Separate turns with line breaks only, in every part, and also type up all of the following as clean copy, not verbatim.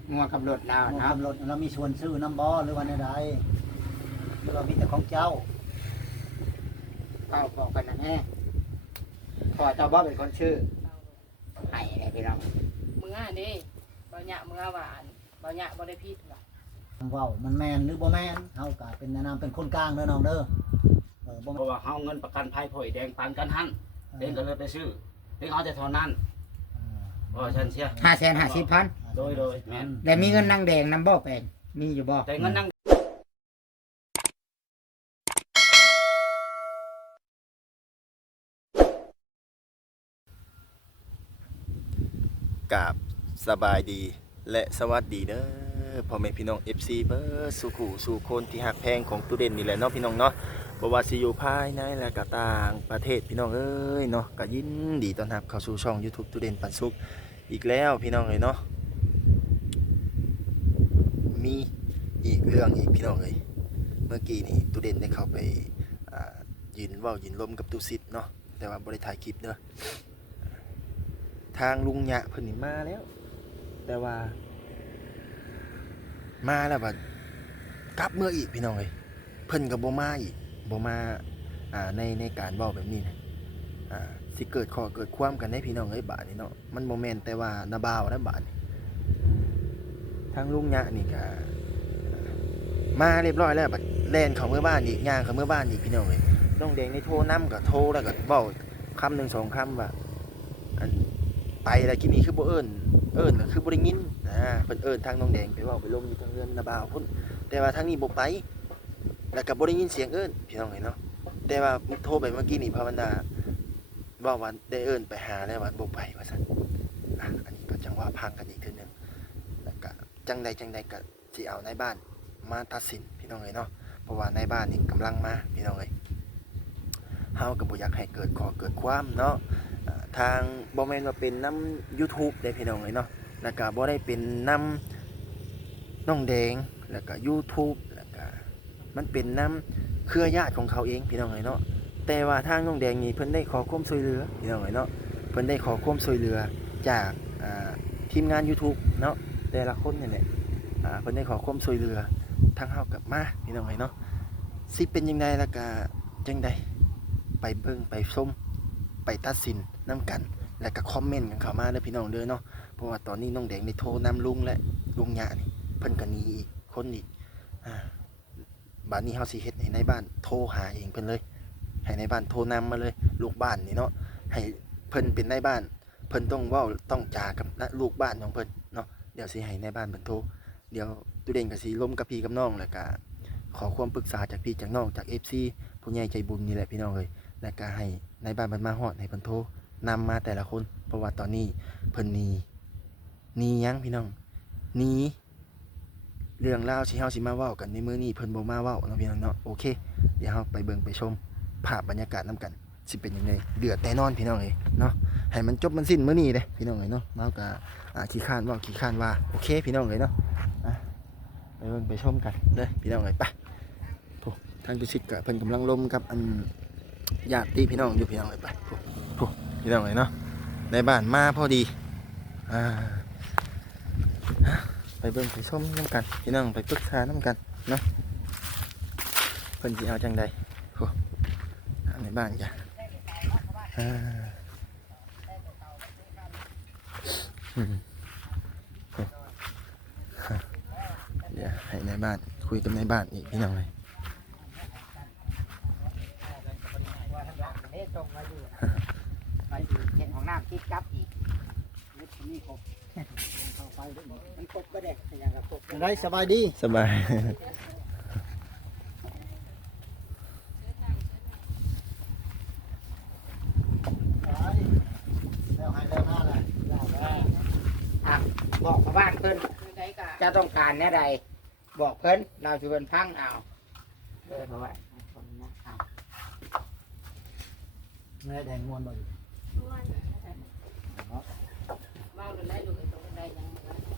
งัวกับรถเรา
งัว
เนาะ
กำรถเรามีส่วนซื้อน้ำบ่หรือว่าใดหรือว่ามีแต่ของเจ้า
ก็บอกกันนะแม่ขอเจ้าบ่เป็นคนชื่อให้ได้พี่น้อง
มึงอ่ะนี่บ่หยะมึงอ่ะหวานบ่หยะบ่ได้พิษหรอก
เว้ามันแม่นหรือบ่แม่นเฮาก็เป็นแนะนำเป็นคนกลางเด้อน้องเด้อบ่
เพราะว่าเฮาเงินประกันภัยพ่อยแดงปานกันหั่นเด้งก็เลยไปซื้อเด้งเอาแต่เท่านั้นบ่ฉันเสีย
550,000
โดยแม่น
แล้วมีเงินนางแดงนำบ่เป็นมีอยู่บ่
แต่เงินนั่ง
กราบสบายดีและสวัสดีเด้อพ่อแม่พี่น้อง FC เบิร์สู่ขู่สู่คนที่หักแพงของตู้เด่นนี่แหละเนาะพี่น้องเนาะบ่ว่าสิอยู่ภายในและก็ต่างประเทศพี่น้องเอ้ยเนาะก็ยินดีต้อนรับเข้าสู่ช่อง YouTube ตู้เด่นปันสุขอีกแล้วพี่น้องเอ้ยเนาะมีอีกเรื่องอีกพี่น้องเอ้ยเมื่อกี้นี่ตู้เด่นได้เข้าไปยืนเว้ายืนล้มกับตู้ซิดเนาะแต่ว่าบ่ได้ถ่ายคลิปเด้อทางลุงยะเพิ่นนี่มาแล้วแต่ว่ามาแล้วบัดกลับเมื่ออีกพี่น้องเอ้ยเพิ่นก็บ่มาอีกบ่มาในการเว้าแบบนี้นะสิเกิดข้อเกิดความกันได้พี่น้องเอ้ยบาดนี้เนาะมันบ่แม่นแต่ว่านาบ่าวนะบาดนี้ทางลุงยะนี่ก็มาเรียบร้อยแล้วบัดแล่นเข้าเมื่อบ้านอีกย่างเข้าเมื่อบ้านอีกพี่น้องเอ้ยน้องแดงนี่โทรนํก็โทรแล้วก็เว้าคำหนึ่งสองคำว่าไปแล้วกินนี่คือบ่เอิ้นก็คือบ่ได้ยินเพิ่นเอิ้นทางน้องแดงไปเว้าไปลมอยู่ทางเรือนนาบ่าวพุ่นแต่ว่าทางนี้บ่ไปแล้วก็บ่ได้ยินเสียงเอิ้นพี่น้องเอ้ยเนาะแต่ว่าโทรไปเมื่อกี้นี่ภาวนาเว้าว่าได้เอิ้นไปหาแล้วว่าบ่ไปว่าซั่นอันนี้ก็จังว่าพังกันอีกเทื่อนึงแล้วก็จังใดก็สิเอาในบ้านมาตัดสินพี่น้องเอ้ยเนาะเพราะว่าในบ้านนี่กำลังมาพี่น้องเอ้ยเฮาก็บ่อยากให้เกิดข้อเกิดความเนาะทางบ่แม่นว่าเป็นน้ำ YouTube ได้พี่น้องเอ้ยเนาะแล้วก็บ่ได้เป็นน้ำน้องแดงแล้วก็ YouTube แล้วก็มันเป็นน้ำเครือญาติของเขาเองพี่น้องเอ้ยเนาะแต่ว่าทางน้องแดงนี่เพิ่นได้ขอความช่วยเหลือพี่น้องเอ้ยเนาะเพิ่นได้ขอความช่วยเหลือจากทีมงาน YouTube เนาะแต่ละคนนี่แหละเพิ่นได้ขอความช่วยเหลือทางเฮากลับมาพี่น้องเอ้ยเนาะสิเป็นจังไดแล้วก็จังไดไปเบิ่งไปชมไปตัดสินนํกันแล้วก็คอมเมนต์กันเข้ามาเด้อพี่น้องเด้อเนาะเพราะว่าตอนนี้น้องแดงได้โทรนำลุงและลุงยะนี่เพิ่นก็หนีอีกคนอีกบัดนี้เฮาสิเฮ็ดให้ในบ้านโทรหาเองเพิ่นเลยให้ในบ้านโทรนำมาเลยลูกบ้านนี่เนาะให้เพิ่นเป็นในบ้านเพิ่นต้องเว้าต้องจากับลูกบ้านของเพิ่นเนาะเดี๋ยวสิให้ในบ้านเพิ่นโทรเดี๋ยวตู้เด่นก็สิล้มกับพี่กับน้องแล้วก็ขอความปรึกษาจากพี่จากน้องจาก FC ผู้ใหญ่ใจบุญนี่แหละพี่น้องเอ้ยแล้วก็ให้ในบ้านเพิ่นมาฮอดให้เพิ่นโทรนำมาแต่ละคนเพราะว่าตอนนี้เพิ่นหนียังพี่น้องหนีเรื่องราวที่เฮาสิมาเว้ากันในมื้อนี้เพิ่นบ่มาเว้าเนาะพี่น้องเนาะโอเคเดี๋ยวเฮาไปเบิ่งไปชมภาพบรรยากาศนํกันสิเป็นจังไดเดือดแน่นอนพี่น้องเอ้ยเนาะให้มันจบมันสิ้นมื้อนี้เด้พี่น้องเอ้ยเนาะเฮาก็ขี้คร้านเว้าขี้คร้านว่าโอเคพี่น้องเอ้ยเนาะไปเบิ่งไปชมกันเด้อพี่น้องเอ้ยไปโอ้ทางพิชิตก็เพิ่นกำลังล้มกับอันญาติพี่น้องอยู่พี่น้องเอ้ยไปโอ้พี่น้องเอ้ยเนาะในบ้านมาพอดีไปเบิ่งไปชมน้ำกันพี่น้องไปปรึกษาน้ำกันเนาะเพิ่นสิเอาจังใดโอ้ในบ้านจ้ะเดี๋ยวให้ในบ้านคุยกับในบ้านอีกพี่น้องเลย
ไปอยู่เห็นของน้ำคิดกลับอีกนี่ครบมันครบก็เด็กอย่างกับครบ
ได้สบายดี
สบาย
แล้วให้แล้วหน้าแหละ
บอกมาบ้านเพิ่น
คือได้กะ
จะต้องการแน่ใดบอกเพิ่นเราสิเพิ่นพังเอาเพราะว่าคนนะเอา
แม่แดงมวนบ่อยู่
เมาได้ลูกไอ้ตรงได้ยัง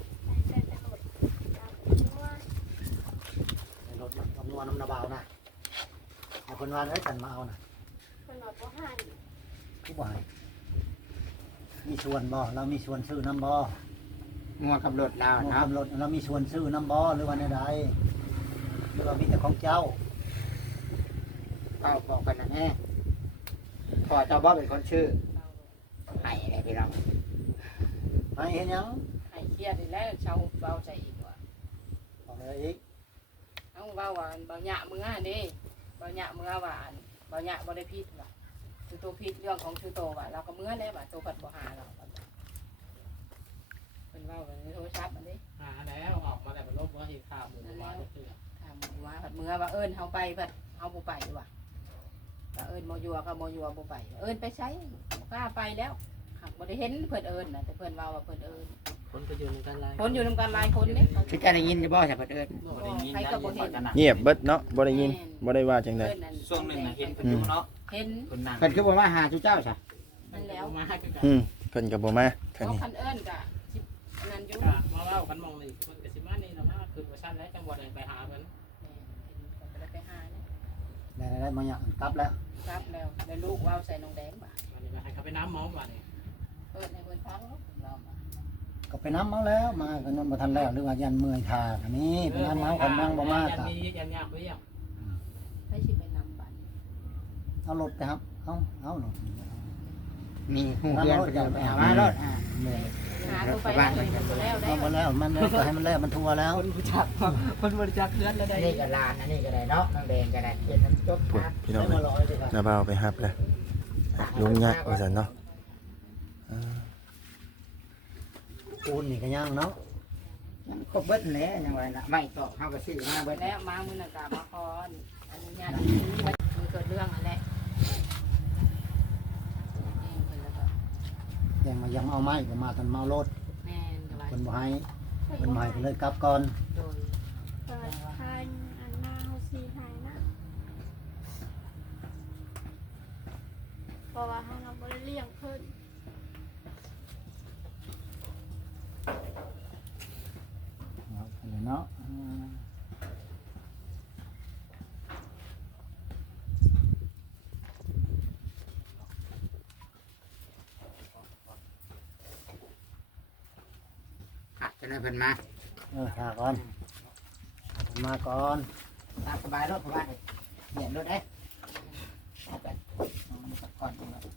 ในรถคำนวณน้ำนาบ่าวนะเอาคนว่าให้กันมาเอานะผู้บ่ายมีส่วนบ่เรามีส่วนซื้อน้ำบ่
งัวกับรถเรา
เรา
เนาะ
ทำรถเรามีส่วนซื้อน้ำบ่หรือว่าใดหรือว่ามีแต่ของเจ้า
ก็บอกกันนะแน่พอเจ้าบ่เป็นคนชื่อให้ได้พี่น้อง
ให้เห็นยัง
ให้เครียดนี่แหล้วชาวเว้าใจอีกว่า
บอกเลยอีก
เอาเว้าว่าบ่หยะมึงอ่ะเด้บ่หยะมึงอ่ะว่าบ่หยะบ่ได้ผิดว่าคือตัวผิดเรื่องของคือโตว่าเราก็เมื่อแล้วว่าตัวผัดบ่หาเราเป็นเว้าในโทรศัพท์อันนี้
หาแล้วออกมาแต่บนโลกว่าที่ข่าวหมู่บ้านก็คือ
ถามว่าผัดเมื่อว่าเอิ้นเฮาไปผัดเฮาบ่ไปว่ะว่าเอิ้นบ่อยู่ก็บ่อยู่บ่ไปเอิ้นไปใช้บ่กล้าไปแล้วหากบ่ได้เห็นเพิ่นเอิ้นน่ะแต่เพิ่นเว้าว่าเพิ่นเอิ้น
คนก็อยู่ในกันไล่
คนอยู่นำกันหลายคนเด้
คือจะได้ยินจะบ่ใช่เพิ่นเอิ้น
บ่ได้ยิน
ใครก็บ่เห็น
เงียบเบิดเนาะบ่ได้ยินบ่ได้ว่าจังได๋
เอิ้นนั่น
ช่วงหนึงน่ะเห็นเพิ่นอยู่เนาะ
เห็น
เพิ่นนั่ง
เพิ่นคือบ่มาหาเจ้าใช่
นั่นแล้ว
มาให้กัน
เพิ่นก็บ่มาเท่า
เขา
นี้
คันเอิ้นก็สิอันนั้นอยู่
ก็มาเล่ากันมองนี่คนกับสิมานี่นะมาคือว่าชั้นแล้วจังหวัดไหนไปหาเพิ่น
ก็ได้ไปหาเนี่ย
ได้มาอย่างกลับแล้ว
ครับแล้วแล้วลูกว่าวใส่น้องแดงบ่า
วันนี้มาให้เขาไปน้ำหมอมวันนี้
เปิดในเพิ่นฟังเรามา
ก็ไปน้ำเมาแล้วมาก็นอนบ่ทันแล้วหรือว่ายันเมื่อยทาอันนี้ไปน้ำเมากันนั่งบ่มาก
ยั
อ่ะ
นมียันยากไปยัง
ให้สิไปนำบัตร
เอารถไปครับเอารถ
นี่ฮู้เพื่อนเพิ่นจะไปหามารถ
เลย
หาตัวไปแล้วเลยตัวแล้วได้
เอามาแล้วมันก็ให้มันแล้วมันทั่วแล้ว
คนบริจาคคนบริจาคเลือดแล้วได้
นี่ก็ลานอันนี้ก็ได้เนาะน้องแดงก็ได้เฮ็ดน้ำจบ
พุ่น
นะ
พี่น้อง
ให้มาลอยเลยครับ
น้าบ่าวไปรับแล้วลุงยะว่าซั่นเนาะ
ปูนนี่ก็ย่างเนาะ
ยังครบเบิดแล้วยังไงล่ะไม่ตอกเฮาก็ซื้อมาเบิด
แล้วมามื้อนั้นก็มาขออนุญาตที่มันเกิดเรื่องนั่นแหละเองเพิ่นแล้วก็
ยังมายังเอาไม้ก็มาทันเมารถ
แม่นก็ว่า
เพิ่นบ่ให้เพิ่นบ่ให้ก็เลยกลับก่อน
โดย
เปิดทานอันหน้าเฮาซีไทยนะเพราะว่าให้เราบ่ได้เลี้ยงเพิ่น
เอาไปเลยเนาะ
จะได้เพิ่นมา
ทาก่อนมาก่อน
ตามสบายรถเพราะว่าเหยียบรถเด้เอาไปเอามันสักก่อนเนาะ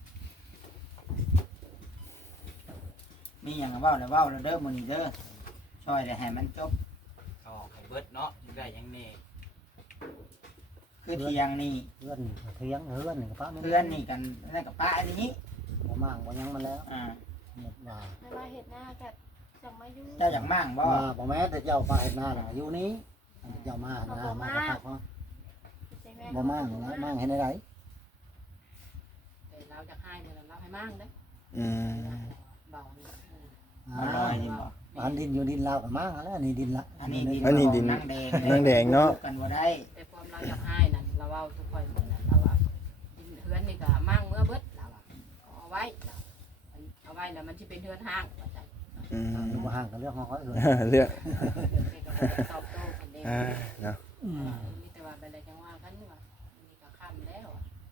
มีหยังก็เว้าแล้วเว้าแล้วเด้อมื้อนี้เด้อช่วยได้ให้มันจบ
ออกให้เบิดเนาะยังได้ยังนี่
คือเที่ยงนี่
เพื่อนเทียงเพื่อนนี่ก็ป้า
เพื่อนนี่กันนั่นกับป้าอันนี้
บ่มางบ่ยังมันแล้ว
อ่า
หมดว่า
ให้มาเฮ็ดหน้าก็จังมาอยู่
เจ้าอยากมั่งบ่
มาบ่แม้แต่เจ้าป้าเฮ็ดนาน่ะอยู่นี้เจ้ามาหามาก็พักเนาะ
ใช่ไหม
บ่มางอยู่นะมางเห็นได้
แต่เราจะให้มื้อนั้นเราให้มั่งเด้อ
อืม
เบานี่
เอาลอยนี่บ่
อันดินอยู่ดินลาวกันมางแล้วนี่ดินละ
อันนี้ดิน
อันนี้ดิน
นั่งแดง
นางแดงเนาะ
กันบ่ได้
แต่ความเราอยากให้นั่นเราเว้าทุกคนมื้อนั้นเราว่าเฮือนนี่ก็มั่งเมื่อเบิดเราว่าเอาไว้เอาไว้แล้วมันสิเป็นเฮือนห้างว่าจัง
อืม
อยู่บ่ห่างกันเรื่องของเขาอื่น
เลือก
ตอบโต้กันเอง
เนาะ
มีแต่ว่าเป็นอะไรจังว่ากันว่ามีก็ค่ำแล้ว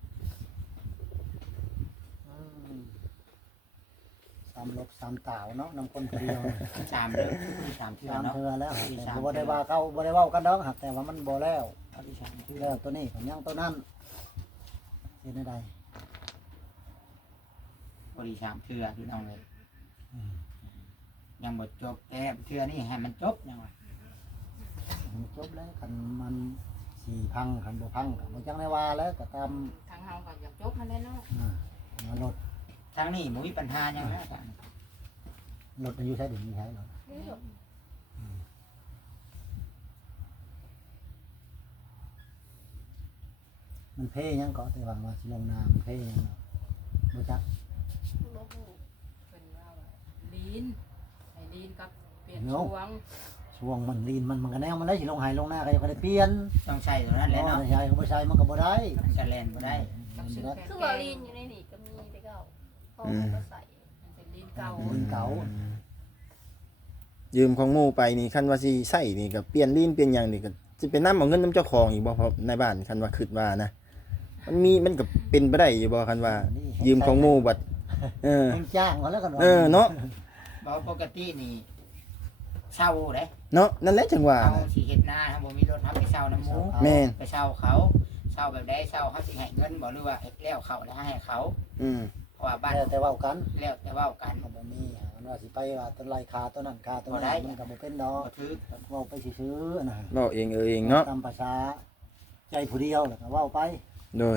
สามลบสามตาวเนาะนำคนคนเดียว
สามเด้อสามเทื่อ
สาม
เนาะ
เทือแล้วแต่บ่ได้ว่าเขาบ่ได้เว้ากันดอกครับแต่ว่ามันบ่แล้ว
เอาที่สาม
ที่แล้วตัวนี้ผมยังตัวนั้นเห็นได้
บริสามเทื่อพี่น้องเลยยังบ่จบแต่เทื่อนี่ให้มันจบยังไง
จบแล้วคันมันสี่พังคันบ่พังก็บ่จังได้ว่าแล้วก็ตาม
ทางเฮาก็อยากจบมาแล้วเนาะ
มารถ
ทางนี้บ่มีปัญหาหยังนะ
รถมันอยู่ใช้ดินมีใช้เนาะ
นี่หรอก
มันเพยังก็แต่ว่ามาสิลงน้ำเพยังบ่จัก
บ่ฮู้
เป็นว่าลีนไอ้ลีนกับเปลี่ยนช่วง
ช่วงมันลีนมันก็แนวมันได้สิลงหายลงหน้าก็ยังบ่ได้เปลี่ยน
ต้องใช้ตัวนั้นแหละเนาะ
ใช่ก็บ่ใช่มันก็บ่ได้
มันก็แล่นบ่ได้
คือว่าลีนอยู่ในนี่ก็มีแต่เก่าพอมันก็ใส่
เป็นลีนเก่า
ลีนเก่า
ยืมของหมู่ไปนี่คันว่าสิใช้นี่ก็เปลี่ยนลิ้นเปลี่ยนหยังนี่ก็สิไปนำเอาเงินนํเจ้าของอีกบ่เพราะในบ้านคันว่าคิดว่านะมันก็เป็นไปได้อยู่บ่คันว่า ยืมของหมู่บัด
จ้างเขาแล้วกัน
เนาะ
บ่ปกตินี่เช่าเด้
เนาะนั่นแหละจังหวะ
เฮา
น่ะ
สิเฮ็ดนาเฮาบ่มีรถเฮาไปเช่าน้ำหมู
แม่น
ไปเช่าเขาเช่าแบบใดเช่าเฮาสิให้เงินบ่หรือว่าเฮ็ดแล้วเขาแล้วให้เขา
อืม
เพราะว่าบ้าน
แล้วแต่เว้ากัน
แล้วแต่เว้ากัน
มันบ่มีมันว่าสิไปว่าต้นไรคาต้นนั้นคาต้น
บ่ได้
นั้นมันก็บ่เป็นดอก
บ่ถือ
เว้าไปซื่อๆนะ
เว้าเองเองเนาะ
ตามภาษาใจผู้เดียวแล้วก็เว้าไป
โดย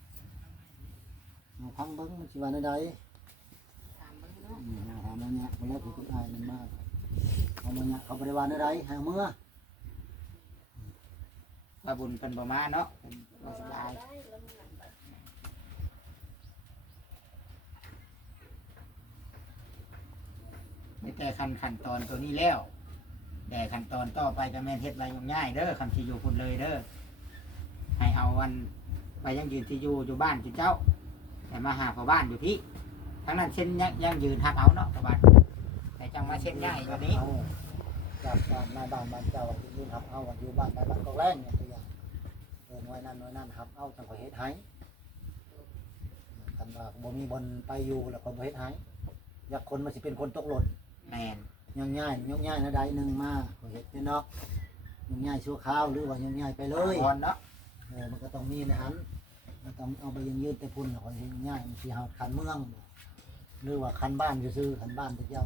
เอาฟังเบิ่งมันสิว่าแนวใด
ถามมึงเนาะ
ถามมันเนี่ยบ่แล้วผู้อายมันมากเอามันเนี่ยเขาบ่ได้ว่าแนวใดให้เอามื่อ
ว่าบุญเพิ่นบ่มาเนาะเพิ่นบ่สบายมีแต่ขั้นตอนตัวนี้แล้วแต่ขั้นตอนต่อไปก็แม่นเฮ็ดไว้ง่ายๆเด้อคำที่อยู่พุ่นเลยเด้อให้เอาวันไปยังยืนที่อยู่บ้านที่เจ้าแต่มาหาพ่อบ้านอยู่พี่ทั้งนั้นเช่นยังยืนหักเอาเนาะพ่อบ้านแต่จังมาเช่นง่ายกว่านี้
เอาจากบ้านนายบ้านบ้านเจ้าว่าสิยืนรับเอาว่าอยู่บ้านนายบ้านก็แรงเนี่ยตัวอย่างหน่วยนั้นรับเอาจังก็เฮ็ดให้คันว่าบ่มีบนไปอยู่แล้วก็บ่เฮ็ดให้อยากคนมันสิเป็นคนตกหล่น
แม่น
ย่างง่ายยกง่ายนะใดหนึ่งมาเห็ดเนี่ยเนาะย่างง่ายชั่วคราวหรือว่าย่างง่ายไปเลย
พรเนาะ
มันก็ต้องมีในหันมันต้องเอาไปยังยืดแต่พุ่นของย่างง่ายมันสีหาขันเมืองหรือว่าขันบ้านซื้อขันบ้านที่เจ้า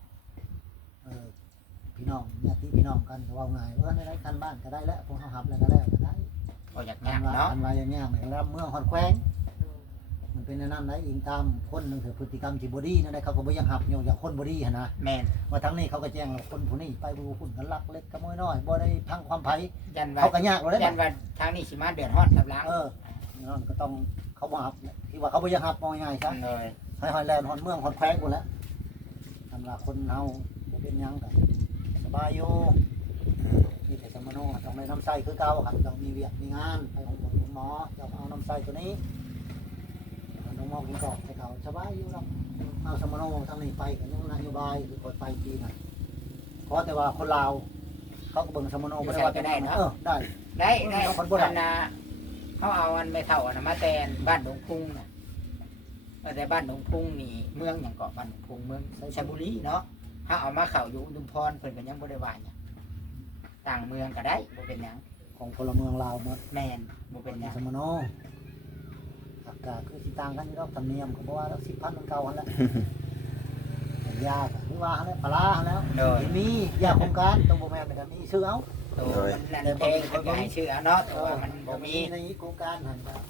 พี่น้องญาติพี่น้องกันว่าง่ายในไรขันบ้านก็ได้แล้วพวกเขาหับแล้วก็ได้ก็ได้
ก็อยาก
ขั
ยาน ก
ว่า
เนาะ
ขันว่าอย่างเงี้ยมันรับเมืองฮอดแขวงมันเป็นในนั้นได้อิงตามคนหนึ่งคือพฤติกรรมที่บอดี้นั่นได้เขาก็บ่ยังหับโยงอย่างคนบอดี้นะ
แม่น
ว่าทั้งนี้เขาก็แจ้งเราคนผู้นี้ไปบูพุ่นกันลักเล็กขโมยน้อยบ่ได้พังความไผ
ยันว่า
เขาก็ยากเราได้
ยันว่าทางนี้สิมาเดือดร้อนกับล้าง
นั่นก็ต้องเขาบ่ฮับที่ว่าเขาบ่ยังฮับมองง่ายๆซะ
เลย
ให้หอยแลนหอนเมืองหอนแขวงพุ่นแหล้วทำว่าคนเฮาบ่เป็นหยังกันสบายอยู่นี่แต่สมโนต้องได้น้ำใสคือเก่าครับต้องมีเวียกมีงานไปของหมอจะเอาน้ำใสตัวนี้น้องมองกินกอกให้เขาสบายอยู่เนาะเอาสมโนทางนี้ไปกันยังนโยบายคือกดไปปีน่ะเพราะแต่ว่าคนลาวเขาก็เบิ่งสมโนบ่ได้ว่าจะได้นะได้
ได้
เอาคนโบราณ
อันน่ะเขาเอาอันไม่เท่าอันนะมาแตนบ้านดงพุ่งน่ะแต่บ้านดงพุ่งนี่เมืองอย่างเกาะบ้านดงพุ่งเมืองชลบุรีเนาะถ้าเอามาเข่าอยู่อุดมพรเพิ่นก็ยังบ่ได้ว่าหยังต่างเมืองก็ได้บ่เป็นหยัง
ของพลเมืองลาวหมด
แม่นบ่เป็นหยัง
สมโนอากาศคือสิต่างกันอยู่ดอกธรรมเนียมก็บ่ว่าดอก10,000มันเก่าหั่นแหละยาก็คือว่าหั่นแหละปลาหั่นแล้ว
โดย
มียาโครงการต้องบ่แม่นแต่ก็มีซื้อเอา
ตัวมันนั่นเพลงเพิ่นก็ให้ชื่อเอาเนาะแต่ว่ามันบ่มี
ในโครงการหั่นก็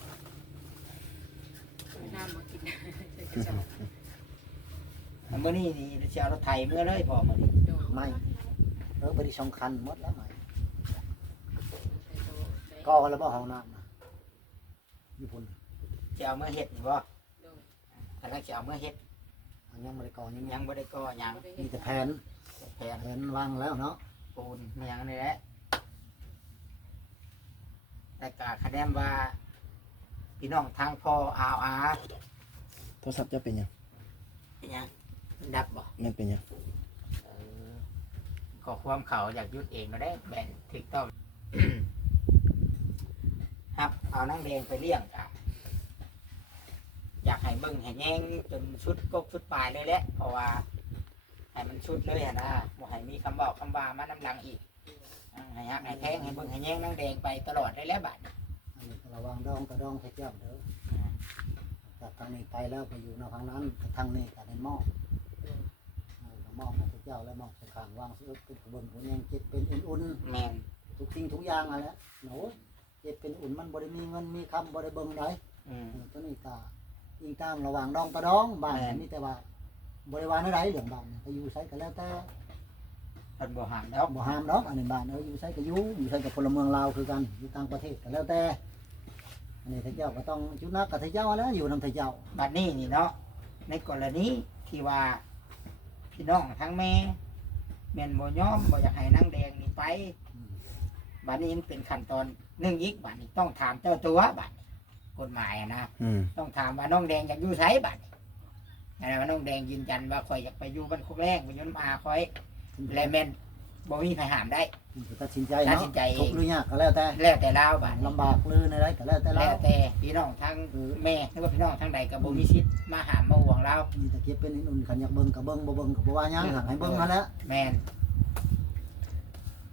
น้ำบ่กิน
มื้อนี้นี่สิเอารถไถเมื่อเลยพอมื้อนี้
โดน
ไม่บ่ได้2คันหมดแล้วไหม
ก็
ก็แล้วบ่ห้องน้ำนะญี่ปุ่น
สิเอาเมื่อเฮ็ดนี่บ่
โดน
กำลังสิเอาเมื่อเฮ็ด
อันยังบ่ได้ก่อยัง
ยังบ่ได้ก่อหยัง
มีแต่แผน
แผน
แผนวางแล้วเนาะ
ปูนมีหยังนี่แหละแต่ก็คะแนนว่าพี่น้องทางพ่ออาวอา
โทรศัพท์จะเป็นหยัง
เป็นหยังดับบ่
แม่นเป็นหยัง
ขอความเขาอยากยุดเองมาได้แบ่งถูกต้อง ครับเอานั่งแดงไปเลี้ยงอ่ะอยากให้เบิ่งให้แย่งจนชุดกกชุดปลายเลยแหละเพราะว่าให้มันชุดเลยอะนะบ่ให้มีคำบอกคำบามาน้ำหลังอีกให้ฮักให้แทงให้เบิ่งให้แย่งนั่งแดงไปตลอดได้แล้วบัด
อันนี้ก็ระวังดองกระดองใส่แก้วเด้อจากทางนี้ไปแล้วไปอยู่ในทางนั้นทางนี้ก็ได้หม้อหม้อของพระเจ้าและหม้อใส่ข้างวางซื้อเป็นขบวนหัวแยงเจ็ดเป็นอุ่น
แมน
ๆทุกสิ่งทุกอย่างอะไรหนูเจ็ดเป็นอุ่นมันบริมีเงินมีคำบริเบิงไรตัวนี้ก็ยิงตามระหว่างดองกระดองบ้านนี่แต่ว่าบริวารอะไรเหลืองบ้านไปอยู่ใช้กันแล้วแต่
เพิ่นบ่ห้ามแล้ว
บ่ห้ามดอกอันนี้บ้านอยู่ใช้กับอยู่ใช้กับพลเมืองลาวคือกันอยู่ต่างประเทศกันแล้วแต่อันนี้ท่านเจ้าก็ต้องจุนักกับท่านเจ้าแล้วอยู่นำท่านเจ้า
บัดนี้นี่เนาะในกรณีที่ว่าพี่น้องทั้งแม่แม่นบ่ยอมบ่อยากให้นั่งแดงนี่ไปบัดนี้มันเป็นขั้นตอนหนึ่งอีกบัดนี้ต้องถามเจ้าตัวบัดนี้กฎหมายอะนะ ต้องถามว่าน้องแดงอยากอยู่ไสบัดนี้อะไรว่าน้องแดงยืนยันว่าข่อยอยากไปอยู่บ้านคุกแรงไปอยู่น้ำอาข่อยและแม่นบ่มีใครห้ามได้
ตัดสินใจ
ตัด
เนาะ
สินใจเอ
ทุก
ง
ข์หรือยากก็แล้วแต่
แล้วแต่ลาวบัดนี้
ลำบากหรือในไรก็แล้วแต่เรา
แล้วแต่พี่น้องทั้งแม่หรือว่าพี่น้องทั้งใดก็บ่มีสิทธิ์มาหามมาห่วงเรา
มีแต่เก็บเป็นอุ่นขันอยากเบิ่งกับเบิ่งบ่เบิ่งกับบ่ว่าหยังหักให้เบิ่งนั่นแหละ
แม่น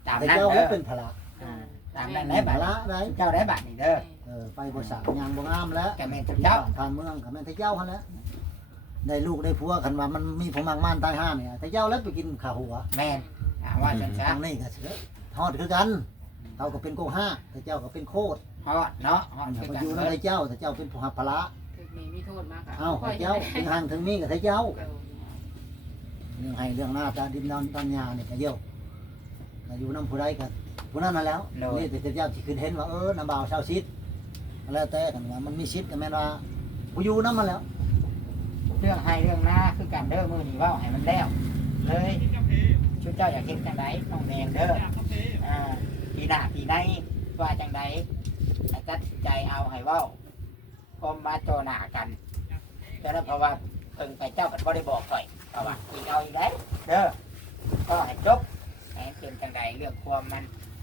ตาม
แต่
นั้น
เจ้า
เด้อ
เป็นภาระ
ตามนั้นได้
ภา
บัด
ระได้
เจ้าได้บัดนี่เด้อ
ไปบ่สร้างหยังบ่งามแล้ว
แกแม่นเจ้า
ผ่านเมืองก็แม่นแต่เจ้าหั่นแหละได้ลูกได้ผัวคันว่ามันมีผู้มากม่านตายห้าเนี่ยแต่เจ้าแล้วไปกินข้าวหัว
แม่นว่าจังซะ
ทางนี้ก็สิฮอดคือกันเขาก็เป็นโกห้าแต่เจ้าก็เป็นโคตร
ฮอดเนาะฮอด
ไป
คือกัน
อยู่ในเจ้าแต่เจ้าเป็นผู้หับภาระ
ถึงมีโทษมากอะ
เอ้าเจ้าถึงห่างถึงมีกับเจ้าเรื่องให้เรื่องหน้าตาดินดอนตอนยาเนี่ยก็เยี่ยวอยู่น้ำผู้ใดกันผู้นั้นมาแล้วนี่แต่เจ้าที่คือเห็นว่าน้ำบ่าวชาวชิดแล้วแต่กันว่ามันมีชิดกันแม่นว่าผู้อยู่น้ำมาแล้ว
เรื่องให้เรื่องหน้าคือกันเด้อมื้อนี้เว้าให้มันแล้วเลยชุดเจ้าอยากเฮ็ดจังไดน้องแดงเด้อปีหน้าปีในว่าจังไดให้ตัดสินใจเอาให้เว้าพร้อมมาโจหน้ากันแต่แล้วเพราะว่าเพิ่งไปเจ้าก็บ่ได้บอกข่อยเพราะว่าอีกเอาอีกแล้วเด้อก็ให้จบให้เป็นจังไดเรื่องความมัน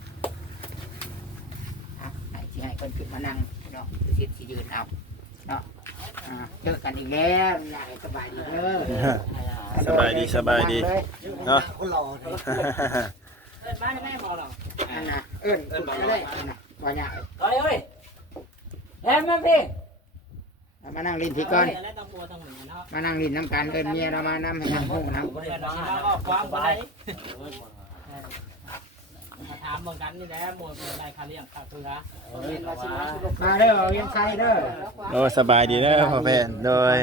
ให้สิให้คนขึ้นมานั่งเนาะสิสิยืนเอาเนาะเจอกันอีกแล้วอยากให้สบายดีเด้อ
สบายดีสบายดี เนาะ
คนหล่อเลย
เอิ้นมาแม่บ่หรอก
อันน่ะเอิ้นก็ได้อันน่ะบ่ยาก
เอ้ยแฮมมาพี่
เอามานั่งลิ้นพี่ก่อน
แล้วต้องกลัวต้องหนีเนาะ
มานั่งลิ้นน้ำกันเอิ้นเมียเรามาน้ำให้นั่งห้องน้ำ
บ่ได้มาก็ความบ่ได้มาถามเบิ่งกันนี่แหละบ่ได้ค่าเลี้ยงค่าเกลือ
มาเด้อเอายังใส่เด้อ
โอ้สบายดีเด้อพ่อแฟนโดย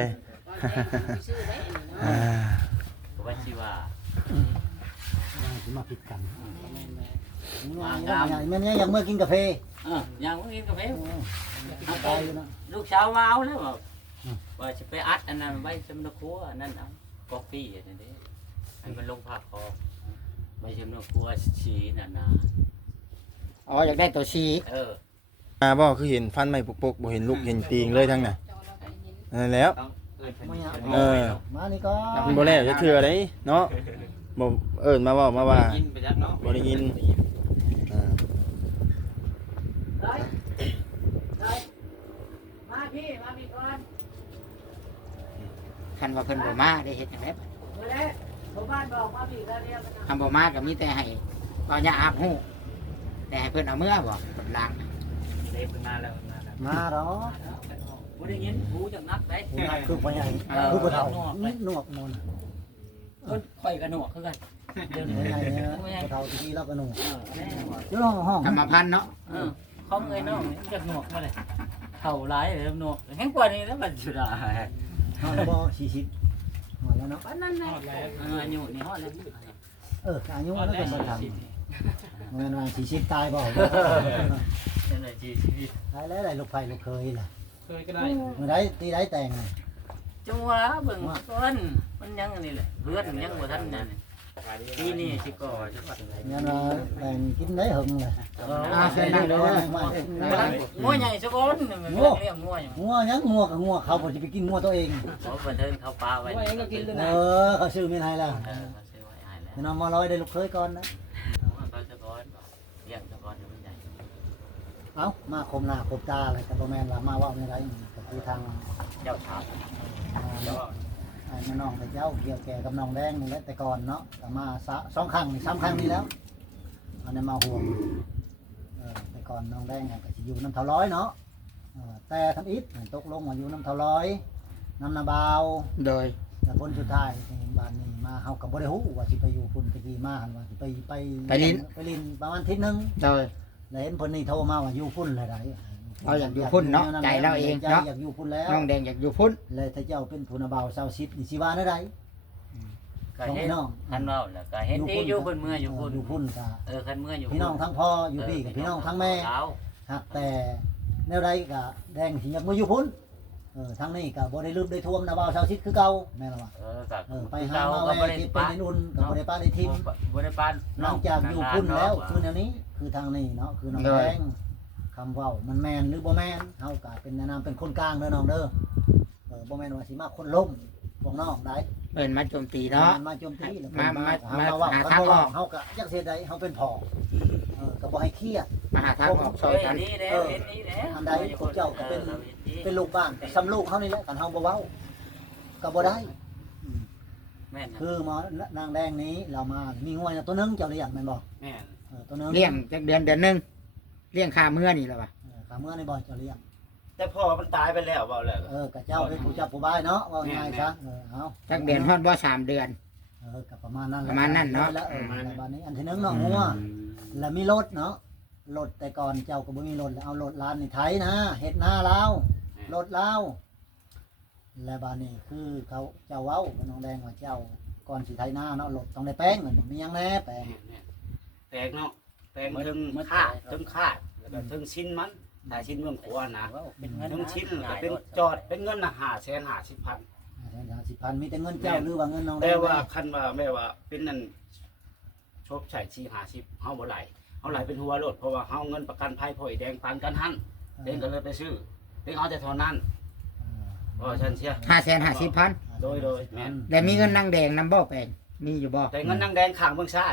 อ่า
ว่าสิว่า
มาผิดกันแม่เนี่ยยังเมื่อกินกาแฟ
ยังบ่กินกาแฟ
ตายอยู่นะ
ลูกสาวมาเอาแล้วว่าจะไปอัดอันนั้นไว้สำนักครัวอันนั้นเอากาแฟนั่นเด้ให้มันลงภาพคอไม่ใช่สำนักครัวสีนั่นนะ
อ๋ออยากได้ตัวชี
บ่คือเห็นฟันไม่ปกๆบ่เห็นลูกเห็นตีงเลยทั้งน่ะนั่นแล้ว
ไม่เอา
เออ
มานี่ก็
มันบ่แล้วจะเทื่อได้เนาะบ่เอิ้นมาเว้ามาว่า
กินไปจักเนาะ
บ่ได้ยินอ่า
มาพี่ก่อน
คันว่าเพิ่นบ่มาได้เฮ็ดจังได๋
มาแล้วผมบ้านบอกมาพี่ก็เรียกมัน
คำบ่มาก็มีแต่ให้ก็อย่าอาบฮู้แต่ให้เพิ่นเอาเมื่อบ่เพิ่นล้าง
เล็บมาแล้วมาแล้ว
มาหรอ
บ่ได้ยินหูจังนักได้
ผู้นักคือพ่อใหญ่คือผู้เฒ่าหนวกมน
ข่อยกระหนวกคือกันเดี๋ยวนี้
พ่อใหญ่เนี่ยผู้เฒ่าที่เราก็หนวก
แน่นอน
เดี๋ยวห้อง
กรรมพันธุ์เนาะ
เขาเงยน้องจักหนวกมาเลยเท่าหลายเลยหนวกแห้งกว่านี้แล้วมันสุดา
ห้องบ่40หมดแล้วเนาะ
ปานนั้นแหละอายุนี่ฮอดแล้ว
อายุแล้วก็บ่ทำแม่นว่า40ตายบ่
จังได๋จีชีวิต
ตายแล้วได้ลูกไผลูกเคยล่ะ
เคยก็ได้
มื้อใดตีใดแต่ง
จังหวะเบิ่งก่อนมันยังอันนี้แหละเพื่อนยังบ่ทันนั่นปีนี้สิก่อจังหวัด
แม่นว่าแต่งกินได้หึงเลย
เชิญนั่งเด้อ
งัวใหญ่ซะก่อนมันเลี้ยงงัวอย่าง
งัวยังงัวกับงัวเขาบ่สิไปกินงัวตัวเอง
เขาบันเทิงเขาปลาไว้
ว่าเองก็กินด้วยนะ
เขาซื้อไม่ให้แล้ว
เขาซื้อไว้ให้แล้ว
พี่น้องมาร้อยได้ลูกเคยก่อนนะ
เขาซะก่อนเลี้ยงซะก่อนมันใหญ่
เอ้ามาคมหน้าคมตาอะไรแต่บ่แม่นว่ามาเว้าในไรก็คือทาง
เจ้าถาม
ไอ้แม่น้องแต่เจ้าเกี่ยวแก่กับน้องแดงนี่แหละแต่ก่อนเนาะก็มา2ครั้งนี่3ครั้งนี่แล้วอันนี้มาห่วงแต่ก่อนน้องแดงก็สิอยู่น้ำเท่าร้อยเนาะแต่ทำอิฐตกลงว่าอยู่น้ำเท่าร้อยน้ำนาบาว
โดย
แต่คนสุดท้ายบ้านนี้มาเฮาก็บ่ได้ฮู้ว่าสิไปอยู่พุ่นตะกี้มาหันว่าสิไปลินประมาณอาทิตย์นึง
โดย
แล้วเห็นเพิ่นนี่โทรมาว่าอยู่พุ่นเลยได้
เราอยากอยู่พุ่นเนาะใจเราเองเนาะ
อยากอยู่พุ่นแล้ว
น้องแดงอยากอยู่พุ่น
เลยถ้าเจ้าเป็นผู้นาบ่าวชาวชิดนี่สิว่าได้ได
ก็เห็นท่านว่าแล้วก็เห็นที่อยู่บนเมื่ออยู่พุ่น
อยู่พุ่นก็
คันเมื่ออยู่
พี่น้องทั้งพ่ออยู่พี่กับพี่น้องทั้งแม่หักแต่แนวใดก็แดงสิอยากมาอยู่พุ่นทางนี้ก็บ่ได้ลืมได้ท่วมนาบ่าวชาวชิดคือเก่าแม่นว่า ไปหามาแม่ที่เป็นอุ่นก็บ่ได้ป้าได้ทิม
บ่ได้ปาน
นอกจากอยู่พุ่นแล้วคือแนวนี้คือทางนี้เนาะคือน้องแดงคำเว้ามันแม่นหรือบ่แม่นเฮาก็เป็นแนะนำเป็นคนกลางเด้อน้องเด้อบ่แม่นว่าสิมาคนล้มพวกน้องได้
เอิ้นมาโจมตีเนาะ
มาโจมตีแล้ว
มา
ว่า
หาทางออก
เฮาก็จักเสียใดเฮาเป็นพ่อก็บ่ให้เครียด
มาหาทางออกซอยกัน
นี่แล้วเห็นนี่แล้ว
อันใดพวกเจ้าก็เป็นลูกบ้านสำลูกเฮานี่แหละกันเฮาบ่เว้าก็บ่ได้
แม่น
คือหมอนางแดงนี้เรามามีงัวตัวนึงเจ้าได้อยากแม่นบ่
แม่น
ตตัวนึง
เลี้ยงจักเดือนหนึงเลี้ยงค่ามื้อนี่แหละว่ะ
ขาเมื่อในบ่อยจะเลี้ยง
แต่พ่อมันตายไปแล้วเว้าแล้ว
กับเจ้าเป็นผู้จับผู้บ้ายเนาะว่าง่ายซะเอา
จักเดือนฮอดบ่3เดือน
กับประมาณนั้น
ประมาณนั้นเนาะ
แล้วบ้านนี้อันที่นึงเนาะงัวแล้วมีรถเนาะรถแต่ก่อนเจ้าก็บ่มีรถแล้วเอารถลานนี่ไถนะเฮ็ดหน้าลาวรถลาวและบ้านนี้คือเขาเจ้าเว้าน้องแดงว่าเจ้าก่อนสิไถหน้าเนาะรถต้องได้แป้งเหมือนมีหยังแน่แป้ง
แปลงเนาะแปลงถึงค่าถึงค่าแล้วก็ถึงชิ้นมันถ้าชิ้นเมืองขัวนะถึงชิ้นก็เป็นจอดเป็นเงินน่ะ550,000
50,000มีแต่เงินเจ้าหรือว่าเงินน้องแด
แต่
ง
ว่าคันว่าแม่ว่าเป็นนั่นชบใช้450เฮาบ่ไหลเฮาไหลเป็นหัวรถเพราะว่าเฮาเงินประกันภัยพ่อยแดงปานกันหั่นเด้งก็เลยไปซื้อเด้งเอาแต่เท่านั้นบ่ฉันเสีย
550,000
โดยแม่น
แล้วมีเงินนางแดงนำบ่แปลงมีอยู่บ่
แต่เงินนางแดงข้างเมืองซ้าย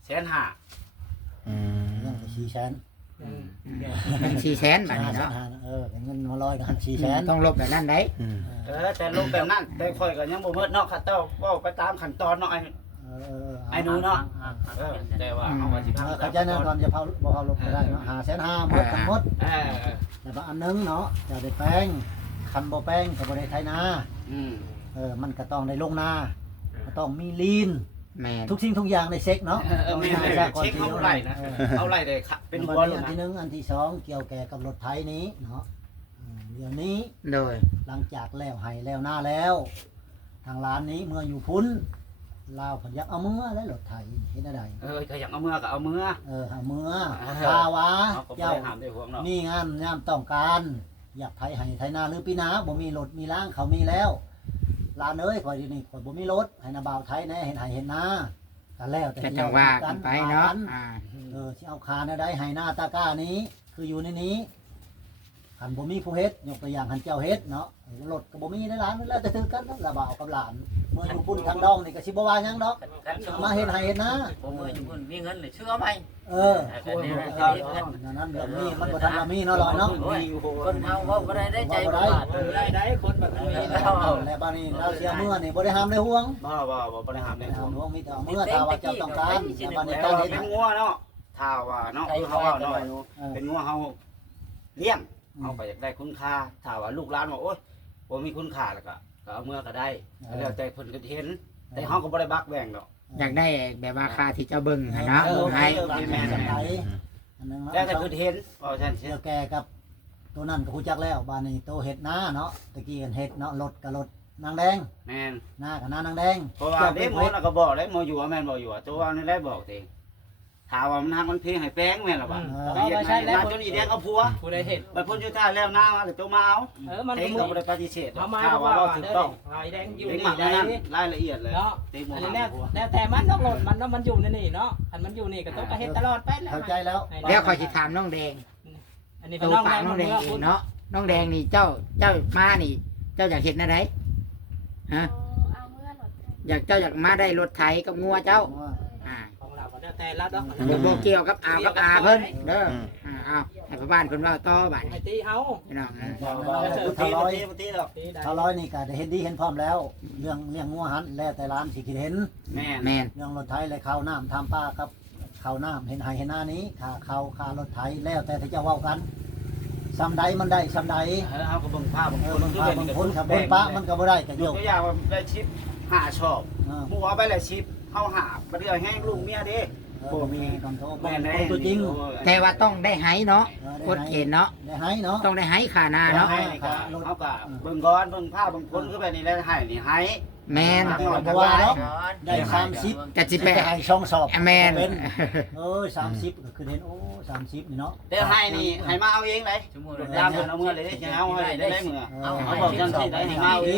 150,000
อืม
เรื่อง4แสน
เป็น400,000บาทนี่เนาะ
เป็นเงินมา100กัน4แสน
ต้องลบแบบนั้นได้
อืม
แต่ลงแบบนั้นแต่ค่อยก็ยังบ่เมิดเนาะข้าเจ้าเว้าไปตามขั้นตอนเนาะไอ้หนูเนาะแต่ว่าเฮาก็สิพา
เข้าใจนะตอนจะเผาบ่เผาลบก็ได้เนาะ5,500หมดทั้งหมด แต่ว่าอันนึงเนาะจะได้แป้งคันบ่แป้งก็บ่ได้ไถนามันก็ต้องได้ลงนาก็ต้องมีลีน
แม่น
ทุกสิ่งทุกอย่างได้เช็คเนาะ
ไม่ได้เช็คเขาไล่นะเขาไล่ได้เป็นหัว
อั
เลย
น
นะ
ที่หนึ่งอันที่สองเกี่ยวแก่กับรถไถนี้เนาะเดี๋ยวนี้
โดย
หลังจากแล้วให้แล้วหน้าแล้ว ทางร้านนี้เมื่ออยู่พุ้นลาวเพิ่นอยากเอามือและรถไถเฮ็ดได้
ถ้าอยากเอามือก็เอามือ
เอามือถ้าว่า
เขาก็ไม่
เจ้า
ได้ห้ามได้ห่วงเนาะ
มีงานยามต้องการอยากไถให้ไถนาหรือปีนาบ่มีรถมีล้างเขามีแล้วลานเอ้ยข่อยอยู่นี่ข่อยบ่มีรถให้นาบ่าวไถแน่เห็นให้เห็นนากันแล้วแต่
จะจังว่ากันไปเนาะ
สิเอาคาแนวใดให้หน้าตาก้านี้ คืออยู่ในนี้หันบ่มีผู้เฮ็ดยกตัวอย่างหันเจ้าเฮ็ดเนาะรถก็บ่มีในร้านแล้วจะถือกันนั่นละบ่าวกับหลานเมื่ออยู่พุ่นทางดองนี่ก็สิบ่ว่าหยังดอกมาเฮ็ดให้เฮ็ดนะ
ผมเมื่ออยู่คนมีเงินเลยเชื่อไหม
นั้นแบบนี้มันบ่ทันว่ามีเนาะหรอกเนาะ
คนเฮาว่าบ่ได้ได้ใจบ่บาด
ได้คนแบบนี้
แล้วบ้านนี้เราเสียเมื่อนี่บ่ได้ห้ามได้ห่วง
บ่ได้ห้ามได้
ห้า
ห่ว
ม
ง
ห่วงมีแต่เมื่อถ้าว่าเจ้าต้องการแล้วบ้านนี้
แต่
การ
ว่า
เฮ็ด
เป็นงัวเนาะถ้าว่าเนาะคือเฮาว่าเนาะเป็นงัวเฮาเลี้ยงเฮาก็อยากได้คุณค่าถ้าว่าลูกหลานว่าโอ๊ยบ่มีคุณค่าแล้วก็เอาเมื่อก็ได้แล้วแต่เพิ่นก็เห็นแต่เฮาก็บ่ได้บักแบ่งดอก
อยากได้แบบว่าค่าที่เจ้าเบิ่งเนาะให้
อันนึง
แล้วแต่เพิ่นเห็นว่าซั่นสิ
เกี่ยวแก่กับตัวนั้นก็ฮู้จักแล้วบ้านนี้ตัวเฮ็ดนาเนาะตะกี้กันเฮ็ดเนาะรถก็รถนางแดง
แม่น
หน้ากับหน้านางแดง
เพราะว่าเด็กหมอน่ะก็บอกได้หมออยู่ว่าแม่นบ่อยู่ตัวว่านี่ได้บอกเองถามว่ามันทางมันเพลงให้แป้งแม่นหรอบ่ใช่แล้วจนอีแดงเอาผัว
ผู้ใดเห็น
ไปพ้นอยู่ท่าแล้วหน้ามาแล้วตัวมาเอา
มัน
เต็งก็บ่ได้ปฏิเสธ
เอามา
ถ้า
ว่า
ว่า
ว่า
ถูก
เด้
ต้
อ
อง
ไอ้แดงอยู่
เต็ง
นี่
หมัก
ได้
นั่นรายละเอียดเลย
เนาะ
เต็งหม
อั
ด
นนี้แล้วแต่มันต้องโหลดมันมันอยู่ในนี่เนาะอันมันอยู่นี่ก็ต้องเฮ็ดตลอดไปแล้ว
เข้าใจแล้ว
แล้วขอยสิถามน้องแดง
อันนี้
ตั
เป็น
ว
น้อง
ฝา
แด
ก
ง
น้องแดง
เนาะ
เองเนาะน้องแดงนี่เจ้ามานี่ เจ้าอยากเห็นอะไรฮะ
เอาเมื่อหลด
อยากมาได้รถไถกับงัวเจ้าอ่า
ของเราก็แล้วแต่ละดอก
บ่เกี่ยวกับกับอาเพิ่นเด้อเอาให้พ่อบ้านเพิ่นเว้าต่อบัด
ไอ้ตีเฮา
พี่น้อง
ถ้าร้อย
ตีดอก
ตีได้
ถ้าร้อยนี่ก็ได้เห็นดีเห็นพร้อมแล้ว เรื่องเลี้ยงงัวหันแล้วแต่ร้านสิคิดเห็น
แม่น
แม่น
เรื่องรถไถและข้าวน้ำทำป้ากับข้าวน้ำเห็นไห้เห็นหน้านี้ค่าข้าวค่ารถไถแล้วแต่ที่จะเว้ากันซ้ำใดมันได้ซ้ำใด
เฮาก็เบิ่งภาพ
บางคนขับบนปะมันก็บ่ได้ก็
ย
โย
ก
ก
ตัวอย่างว่าได้ชิป5ชอบหมู่เอาไปแล้วชิปเฮาหาบ่ได้แห้งลูกเมียเด้
มีคำโทษ
แม่น
ตัวจริง
แต่ว่าต้องได้ไห้เนาะกฎเกณฑ์เนาะ
ได้ให้เนาะ
ต้องได้ไห้ค่าหน้า
เนาะ
เนาะ
เฮาก็เบิ่งก่อนเบิ่งภาพบางคนคือแบบนี้แล้วให้นี่ให้
แม่น
เพราะว่าเนาะได้30
กะสิไป
ให้ช่องสอบ
แม่น
เป็น30ก็คือเห็นโอ้30นี่เนาะ
เดี๋ยวให้นี่ให้มาเอาเองเลยยามเพิ่นเอาเมื่อเลยจะเอาให้ได้เมื่อเอาบอกจังซี่ได้ให้มาเอาเอง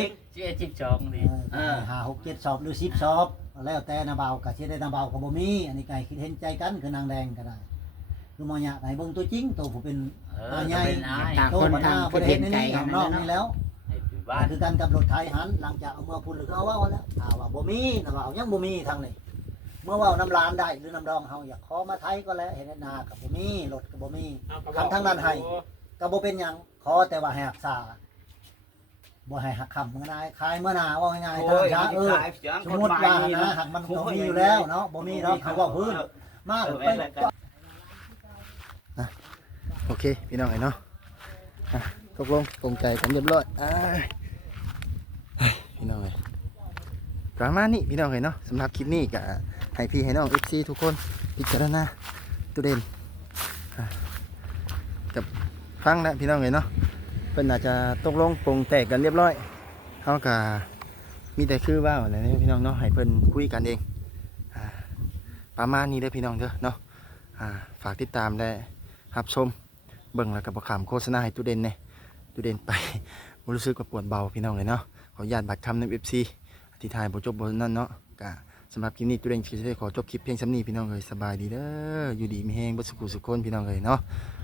5 6 7สอบหรือ10สอบแล้วแต่นาเบาก็สิได้นาเบาก็บ่มีอันนี้ก็คิดเห็นใจกันคือนางแดงก็ได้คือมอญะให้เบิ่งตัวจริงตัวผู้เป็นอาใหญ่
ต่างคนต่างคิดเห็นใจกัน
นอก
เนาะ
นี่แล้วคือกันกับรถไทยหันหลังจากเอาเมื่อพุ่นหรือเอาว่าแล้วถ้าว่าบ่มีนาเบายังบ่มีทางนี้เมื่อว่าน้ำลานได้หรือน้ำดองเฮาอยากขอมาไทยก็แล้วเห็นนากับบ่มีรถก็บ่มีคันทางนั้นให้ก็บ่เป็นหยังขอแต่ว่าให้รักษาบ่ให้หักคำมื้อนายขายเมื่อหน้าว่าง่ายๆทางช้าสมมุติว่านะหักมันก็มีอยู่แล้วเนาะบ่มีเนาะเขาว่าพื้นมากไป
นะโอเคพี่น้องเอ้ยเนาะตกลงปรงใจกันเรียบร้อยพี่น้องเอ้ยประมาณนี้พี่น้องเอ้ยเนาะสำหรับคลิปนี้ก็ให้พี่ให้น้อง FC ทุกคนพิจารณาตัวเด่นกับฟังแล้วพี่น้องเอ้ยเนาะเพิ่นอาจจะตกลงปรงแตกกันเรียบร้อยเฮาก็มีแต่คือว่าอะไรนี่พี่น้องเนาะให้เพิ่นคุยกันเองประมาณนี้เด้อพี่น้องเด้อเนาะฝากติดตามและรับชมเบิ่งแล้วก็บ่ขามโฆษณาให้ตู้เด่นแน่ตู้เด่นไปบ่รู้สึกว่าปวดเบาพี่น้องเลยเนาะขออนุญาตบัตรคำใน FC อธิษฐานบ่จบบ่นั่นเนาะก็สำหรับคลิปนี้ตู้เด่นจะได้ขอจบคลิปเพียงส่ำนี้พี่น้องเลยสบายดีเด้ออยู่ดีมีแฮงบ่สุขสุขคนพี่น้องเลยเนาะ